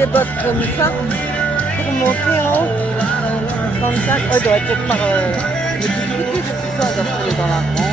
des bottes comme ça pour monter en haut. 35, ouais, doit être quelque part. Mais tout petit, c'est ça, on doit trouver dans la rampe.